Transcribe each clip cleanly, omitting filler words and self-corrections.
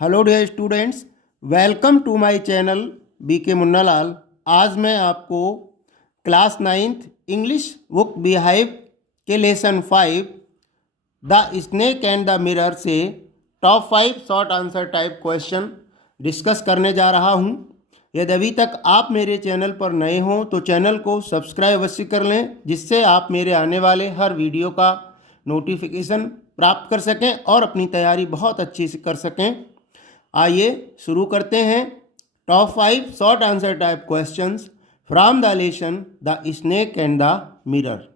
Hello dear students, welcome to my channel BK Munnalal. आज मैं आपको class 9th English book Beehive के lesson 5 the snake and the mirror से top 5 short answer type question discuss करने जा रहा हूं। यदि अभी तक आप मेरे चैनल पर नए हों तो चैनल को सब्सक्राइब अवश्य कर लें, जिससे आप मेरे आने वाले हर वीडियो का नोटिफिकेशन प्राप्त कर सकें और अपनी तैयारी बहुत अच्छी से कर सकें। आइए शुरू करते हैं। Top 5 short answer type questions from the lesson the snake and the mirror.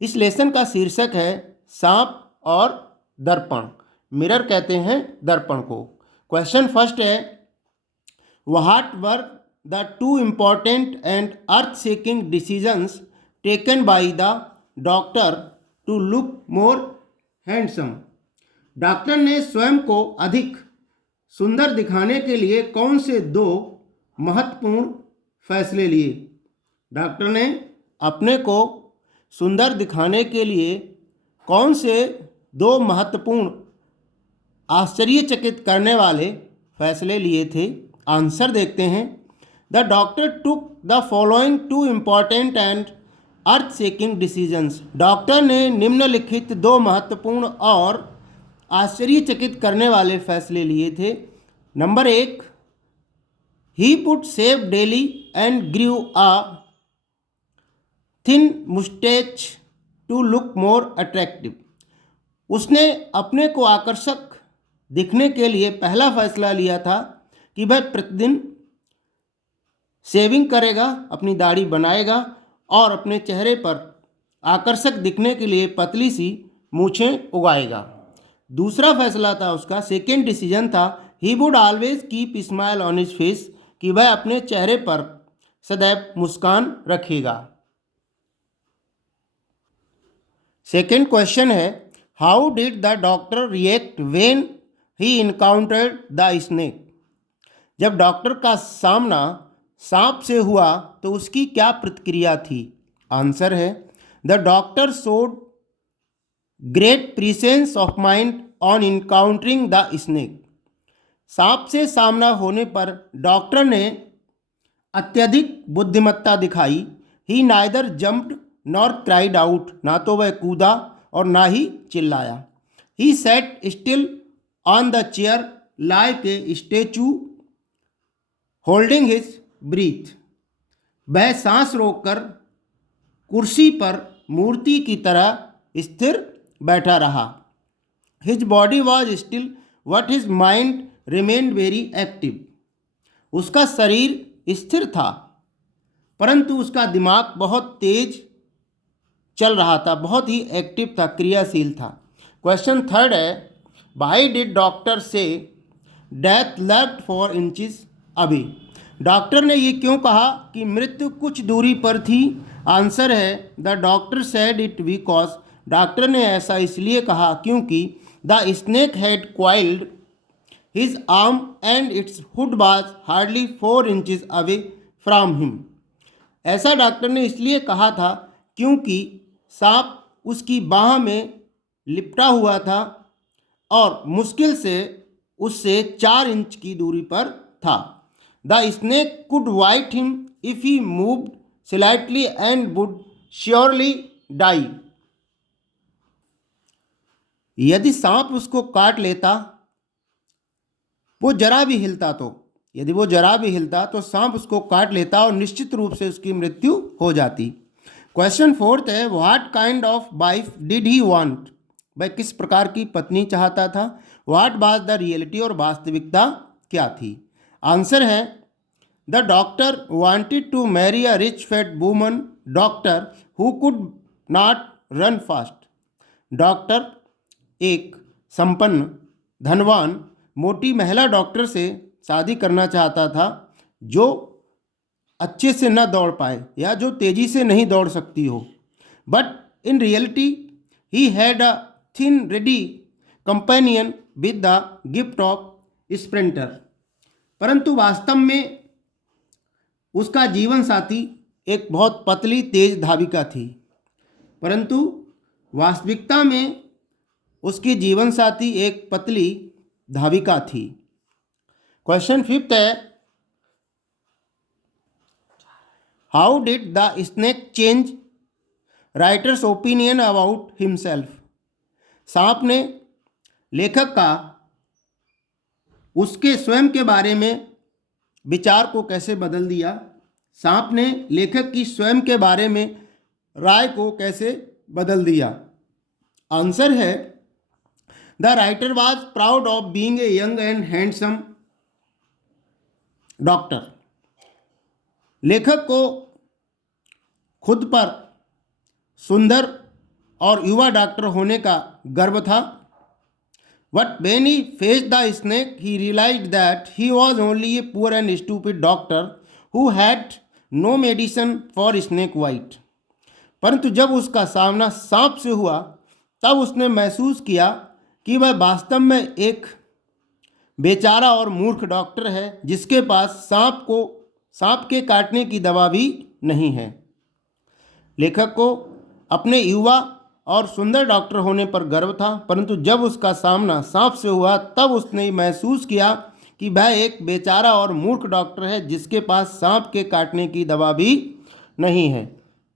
इस लेसन का शीर्षक है सांप और दर्पण। मिरर कहते हैं दर्पण को। क्वेश्चन फर्स्ट है, what were the two important and earth shaking decisions taken by the doctor to look more handsome. Doctor ने स्वयं को अधिक सुंदर दिखाने के लिए कौन से दो महत्वपूर्ण फैसले लिए? डॉक्टर ने अपने को सुंदर दिखाने के लिए कौन से दो महत्वपूर्ण आश्चर्यचकित करने वाले फैसले लिए थे? आंसर देखते हैं। The doctor took the following two important and earth shaking decisions. Doctor ने निम्नलिखित दो महत्वपूर्ण और आश्चर्यचकित करने वाले फैसले लिए थे। Number 1, he put shave daily and grew a thin moustache to look more attractive. उसने अपने को आकर्षक दिखने के लिए पहला फैसला लिया था कि वह प्रतिदिन शेविंग करेगा, अपनी दाढ़ी बनाएगा और अपने चेहरे पर आकर्षक दिखने के लिए पतली सी मूछें उगाएगा। दूसरा फैसला था उसका, सेकेंड डिसीजन था, he would always keep smile on his face, कि वह अपने चेहरे पर सदैव मुस्कान रखेगा। सेकेंड क्वेश्चन है, how did the doctor react when he encountered the snake. जब डॉक्टर का सामना सांप से हुआ तो उसकी क्या प्रतिक्रिया थी? आंसर है, the doctor showed great presence of mind on encountering the snake. सांप से सामना होने पर डॉक्टर ने अत्यधिक बुद्धिमत्ता दिखाई। He neither jumped nor cried out, ना तो वह कूदा और ना ही चिल्लाया। He sat still on the chair like a statue holding his breath. वह सांस रोककर कुर्सी पर मूर्ति की तरह स्थिर बैठा रहा। His body was still but his mind remained very active. उसका शरीर स्थिर था परंतु उसका दिमाग बहुत तेज चल रहा था, बहुत ही एक्टिव था, क्रियाशील था। क्वेश्चन थर्ड है, व्हाई डिड डॉक्टर से डेथ लर्क्ड 4 इंचेस अवे। डॉक्टर ने ये क्यों कहा कि मृत्यु कुछ दूरी पर थी? आंसर है, the doctor said it because. Doctor ने ऐसा इसलिए कहा क्योंकि the snake had coiled his arm and it's hood was hardly 4 inches away from him. ऐसा डॉक्टर ने इसलिए कहा था क्योंकि सांप उसकी बाह में लिपटा हुआ था और मुश्किल से उससे 4 इंच की दूरी पर था। The snake could bite him if he moved slightly and would surely die. यदि सांप उसको काट लेता, वो जरा भी हिलता तो, यदि वो जरा भी हिलता तो सांप उसको काट लेता और निश्चित रूप से उसकी मृत्यु हो जाती। क्वेश्चन फोर्थ है, what kind of wife did he want. वह किस प्रकार की पत्नी चाहता था? व्हाट वाज द रियलिटी, और वास्तविकता क्या थी? आंसर है, the doctor wanted to marry a rich fat woman doctor who could not run fast. Doctor एक संपन्न, धनवान, मोटी महिला डॉक्टर से शादी करना चाहता था जो अच्छे से न दौड़ पाए या जो तेजी से नहीं दौड़ सकती हो। But in reality he had a thin ready companion with the gift of sprinter. परंतु वास्तव में उसका जीवन साथी एक बहुत पतली तेज धाविका थी। परंतु वास्तविकता में उसकी जीवन साथी एक पतली धाविका थी। क्वेश्चन 5 है, how did the snake change writers opinion about himself. सांप ने लेखक का उसके स्वयं के बारे में विचार को कैसे बदल दिया। सांप ने लेखक की स्वयं के बारे में राय को कैसे बदल दिया। आंसर है, the writer was proud of being a young and handsome doctor. लेखक को खुद पर सुंदर और युवा डॉक्टर होने का गर्व था। But when he faced the snake, he realized that he was only a poor and stupid doctor who had no medicine for snake bite. परंतु जब उसका सामना सांप से हुआ तब उसने महसूस किया कि वह वास्तव में एक बेचारा और मूर्ख डॉक्टर है जिसके पास सांप के काटने की दवा भी नहीं है। लेखक को अपने युवा और सुंदर डॉक्टर होने पर गर्व था, परंतु जब उसका सामना सांप से हुआ तब उसने महसूस किया कि वह एक बेचारा और मूर्ख डॉक्टर है जिसके पास सांप के काटने की दवा भी नहीं है।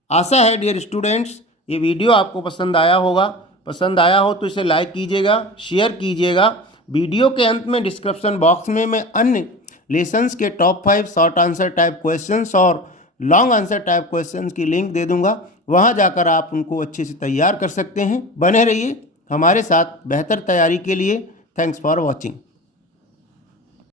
आशा है डियर स्टूडेंट्स ये वीडियो आपको पसंद आया होगा। पसंद आया हो तो इसे लाइक कीजिएगा, शेयर कीजिएगा। वीडियो के अंत में डिस्क्रिप्शन बॉक्स में मैं अन्य लेसन्स के top 5 short answer type questions और लॉन्ग आंसर टाइप क्वेश्चंस की लिंक दे दूंगा। वहां जाकर आप उनको अच्छे से तैयार कर सकते हैं। बने रहिए हमारे साथ बेहतर तैयारी के लिए। Thanks for watching.